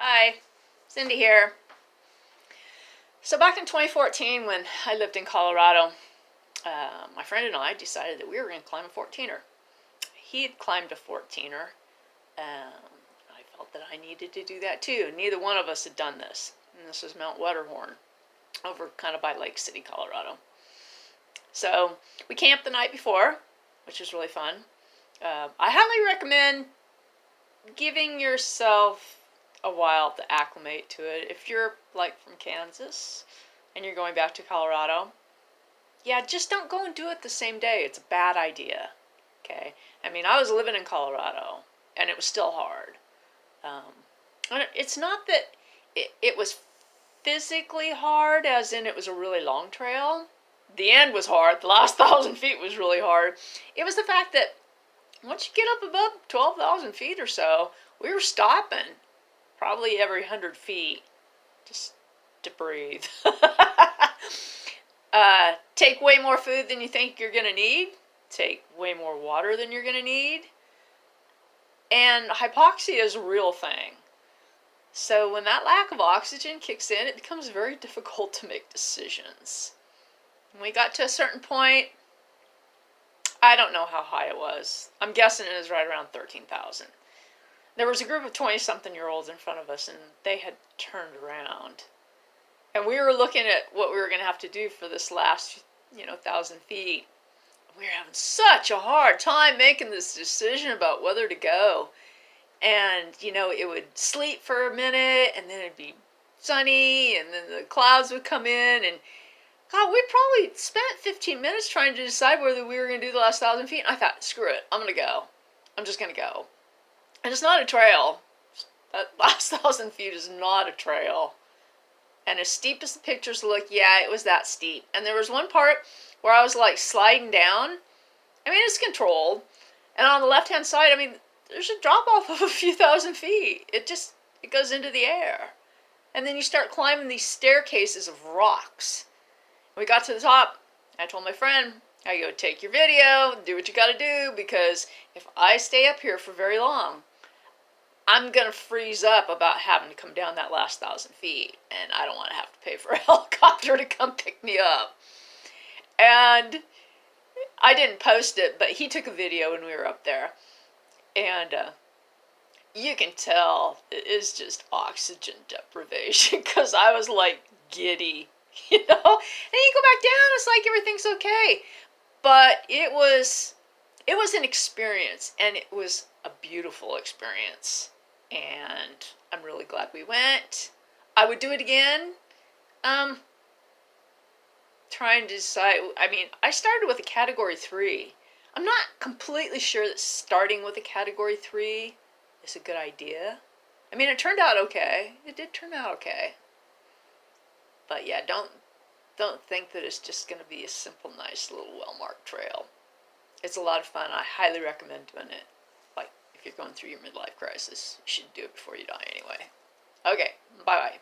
Hi, Cindy here. So back in 2014 when I lived in Colorado, my friend and I decided that we were going to climb a 14er. He had climbed a 14er. I felt that I needed to do that too. Neither one of us had done this. And this was Mt Wetterhorn over kind of by Lake City, Colorado. So we camped the night before, which was really fun. I highly recommend giving yourself a while to acclimate to it. If you're like from Kansas and you're going back to Colorado, yeah, just don't go and do it the same day. It's a bad idea. Okay? I mean, I was living in Colorado and it was still hard. It's not that it was physically hard, as in it was a really long trail. The end was hard. The last 1,000 feet was really hard. It was the fact that once you get up above 12,000 feet or so, we were stopping probably every 100 feet just to breathe. Take way more food than you think you're going to need. Take way more water than you're going to need. And hypoxia is a real thing. So when that lack of oxygen kicks in, it becomes very difficult to make decisions. When we got to a certain point, I don't know how high it was. I'm guessing it was right around 13,000. There was a group of 20-something-year-olds in front of us, and they had turned around. And we were looking at what we were going to have to do for this last, 1,000 feet. We were having such a hard time making this decision about whether to go. And, it would sleep for a minute, and then it'd be sunny, and then the clouds would come in, and God, we probably spent 15 minutes trying to decide whether we were going to do the last 1,000 feet. And I thought, screw it, I'm going to go. I'm just going to go. And it's not a trail. That last 1,000 feet is not a trail. And as steep as the pictures look, yeah, it was that steep. And there was one part where I was like sliding down. I mean, it's controlled. And on the left-hand side, there's a drop-off of a few thousand feet. It goes into the air. And then you start climbing these staircases of rocks. We got to the top. I told my friend, I go, take your video, do what you got to do, because if I stay up here for very long, I'm going to freeze up about having to come down that last 1,000 feet, and I don't want to have to pay for a helicopter to come pick me up. And I didn't post it, but he took a video when we were up there, and you can tell it is just oxygen deprivation, because I was like giddy, and you go back down, it's like everything's okay. But it was an experience, and it was a beautiful experience. And I'm really glad we went. I would do it again. Trying to decide. I started with a category 3. I'm not completely sure that starting with a category 3 is a good idea. It turned out okay. It did turn out okay. But yeah, don't think that it's just going to be a simple, nice little well-marked trail. It's a lot of fun. I highly recommend doing it. Like, if you're going through your midlife crisis, you should do it before you die anyway. Okay, bye-bye.